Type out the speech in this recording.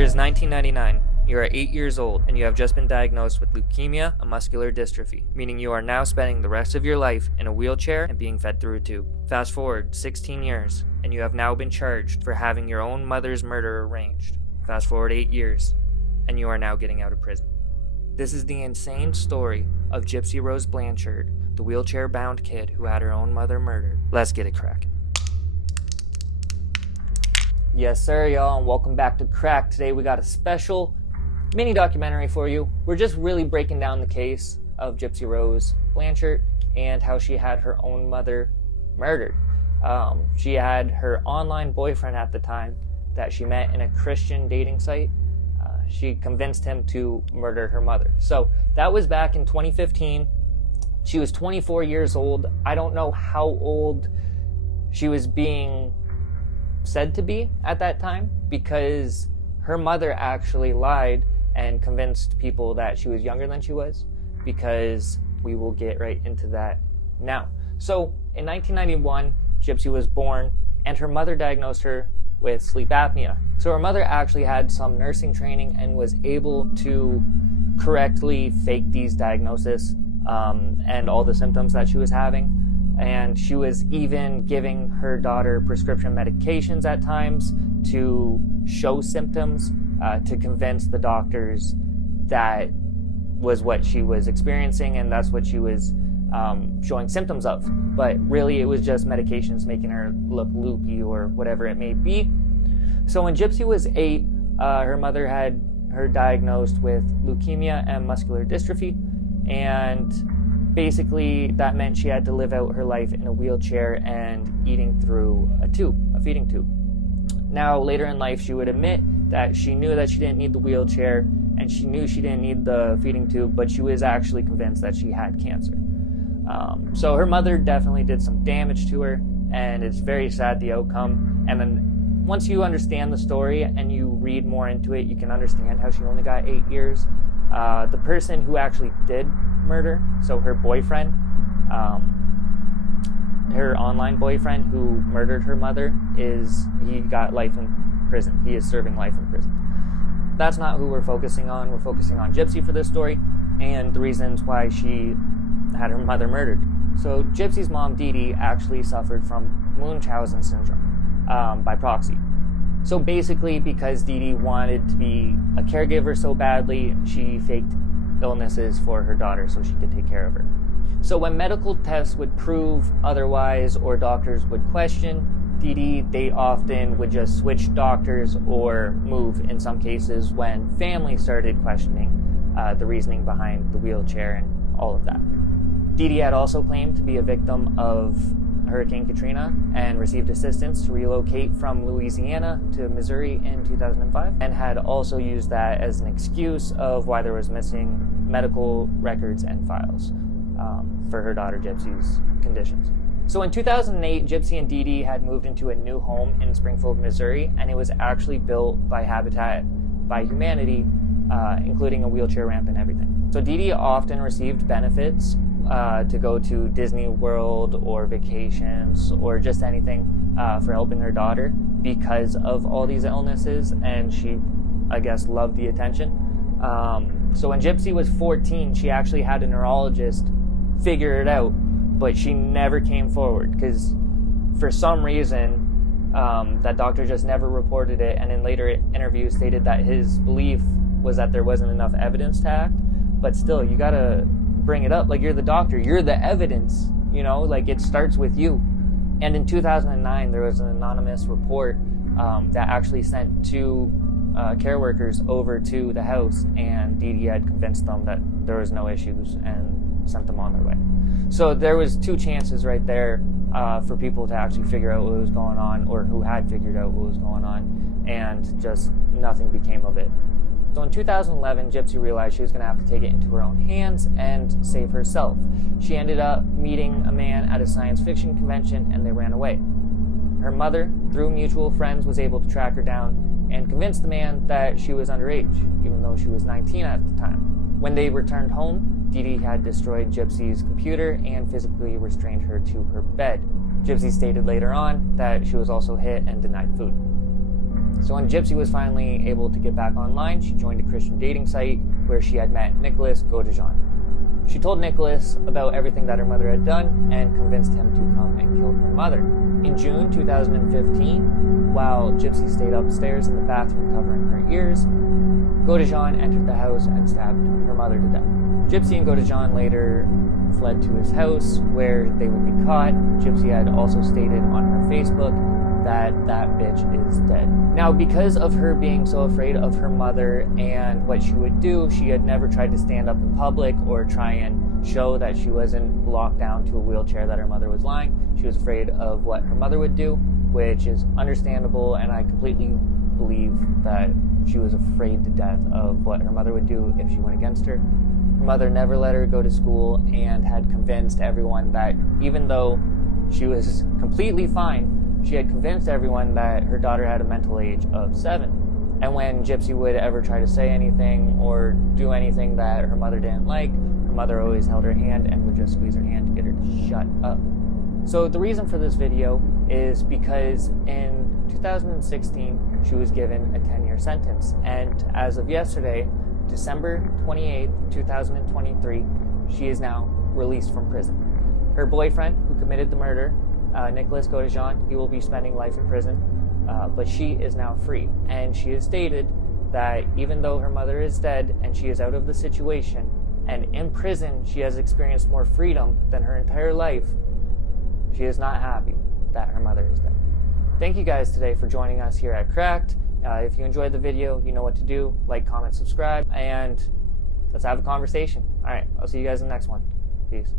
year is 1999. You are 8 years old, and you have just been diagnosed with leukemia, a muscular dystrophy, meaning you are now spending the rest of your life in a wheelchair and being fed through a tube. Fast forward 16 years, and you have now been charged for having your own mother's murder arranged. Fast forward 8 years, and you are now getting out of prison. This is the insane story of Gypsy Rose Blanchard, the wheelchair-bound kid who had her own mother murdered. Let's get it cracking. Yes, sir, y'all, and welcome back to Crack. Today we got a special mini documentary for you. We're just really breaking down the case of Gypsy Rose Blanchard and how she had her own mother murdered. She had her online boyfriend at the time that she met in a Christian dating site. She convinced him to murder her mother. So that was back in 2015. She was 24 years old. I don't know how old she was being said to be at that time, because her mother actually lied and convinced people that she was younger than she was, because we will get right into that now. So in 1991, Gypsy was born, and her mother diagnosed her with sleep apnea. So her mother actually had some nursing training and was able to correctly fake these diagnoses and all the symptoms that she was having. And she was even giving her daughter prescription medications at times to show symptoms, to convince the doctors that was what she was experiencing and that's what she was showing symptoms of. But really it was just medications making her look loopy or whatever it may be. So when Gypsy was 8, her mother had her diagnosed with leukemia and muscular dystrophy, and basically that meant she had to live out her life in a wheelchair and eating through a feeding tube. Now later in life she would admit that she knew that she didn't need the wheelchair and she knew she didn't need the feeding tube, but she was actually convinced that she had cancer. So her mother definitely did some damage to her, and it's very sad, the outcome. And then once you understand the story and you read more into it, you can understand how she only got 8 years. The person who actually did murder, so her boyfriend, her online boyfriend who murdered her mother, he got life in prison. He is serving life in prison. That's not who we're focusing on. We're focusing on Gypsy for this story and the reasons why she had her mother murdered. So Gypsy's mom, Dee Dee, actually suffered from Munchausen syndrome by proxy. So basically, because Dee Dee wanted to be a caregiver so badly, she faked illnesses for her daughter so she could take care of her. So when medical tests would prove otherwise or doctors would question Dee Dee, they often would just switch doctors or move in some cases when family started questioning the reasoning behind the wheelchair and all of that. Dee Dee had also claimed to be a victim of Hurricane Katrina and received assistance to relocate from Louisiana to Missouri in 2005, and had also used that as an excuse of why there was missing medical records and files for her daughter Gypsy's conditions. So in 2008, Gypsy and Dee Dee had moved into a new home in Springfield, Missouri, and it was actually built by Habitat by Humanity, including a wheelchair ramp and everything. So Dee Dee often received benefits to go to Disney World or vacations or just anything for helping her daughter because of all these illnesses, and she, I guess, loved the attention. So when Gypsy was 14, she actually had a neurologist figure it out, but she never came forward because for some reason that doctor just never reported it, and in later interviews stated that his belief was that there wasn't enough evidence to act. But still, you gotta bring it up. Like, you're the doctor, you're the evidence, you know, like it starts with you. And in 2009 there was an anonymous report that actually sent 2 care workers over to the house, and Dee Dee had convinced them that there was no issues and sent them on their way. So there was 2 chances right there for people to actually figure out what was going on, or who had figured out what was going on, and just nothing became of it. So in 2011, Gypsy realized she was going to have to take it into her own hands and save herself. She ended up meeting a man at a science fiction convention, and they ran away. Her mother, through mutual friends, was able to track her down and convince the man that she was underage, even though she was 19 at the time. When they returned home, Dee Dee had destroyed Gypsy's computer and physically restrained her to her bed. Gypsy stated later on that she was also hit and denied food. So when Gypsy was finally able to get back online, she joined a Christian dating site where she had met Nicholas Godejohn. She told Nicholas about everything that her mother had done and convinced him to come and kill her mother. In June 2015, while Gypsy stayed upstairs in the bathroom covering her ears, Godejohn entered the house and stabbed her mother to death. Gypsy and Godejohn later fled to his house where they would be caught. Gypsy had also stated on her Facebook that bitch is dead. Now, because of her being so afraid of her mother and what she would do, she had never tried to stand up in public or try and show that she wasn't locked down to a wheelchair that her mother was lying. She was afraid of what her mother would do, which is understandable, and I completely believe that she was afraid to death of what her mother would do if she went against her. Her mother never let her go to school and had convinced everyone that even though she was completely fine, she had convinced everyone that her daughter had a mental age of 7. And when Gypsy would ever try to say anything or do anything that her mother didn't like, her mother always held her hand and would just squeeze her hand to get her to shut up. So the reason for this video is because in 2016, she was given a 10-year sentence. And as of yesterday, December 28, 2023, she is now released from prison. Her boyfriend, who committed the murder, Nicholas Godejohn, he will be spending life in prison, but she is now free. And she has stated that even though her mother is dead and she is out of the situation, and in prison she has experienced more freedom than her entire life, she is not happy that her mother is dead. Thank you guys today for joining us here at Cracked. If you enjoyed the video, you know what to do. Like, comment, subscribe, and let's have a conversation. All right, I'll see you guys in the next one. Peace.